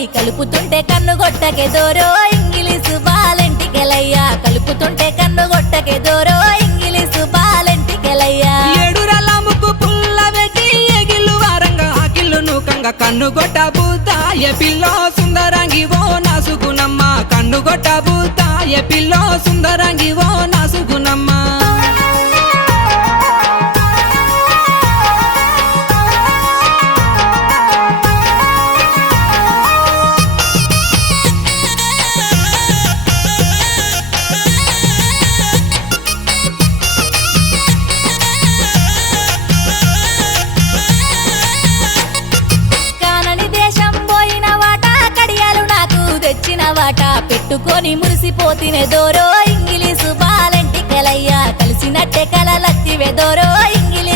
పోయి కలుపుతుంటే కన్ను గొట్టకే దోరో ఇంగిలీసు బాలెంటికెలయ్యా కలుపుతుంటే కన్ను గొట్టకే దోరో ఇంగిలీసు బాలెంటికెలయ్యా ఏడురల ముగ్గు పుల్ల పెట్టి ఎగిల్లు వారంగా ఆకిల్లు నూకంగా కన్ను గొట్ట బూత ఏ పిల్లో సుందరంగి ఓ నాసుగునమ్మ కన్ను గొట్ట బూత ఏ పిల్లో సుందరంగి ఓ నాసుగునమ్మ వాట పెట్టుకొని మురిసిపోతినే దోరో ఇంగిలీసు బాలెంటికెలయ్యా కలిసినట్టే కలలత్తివే దోరో ఇంగిలీసు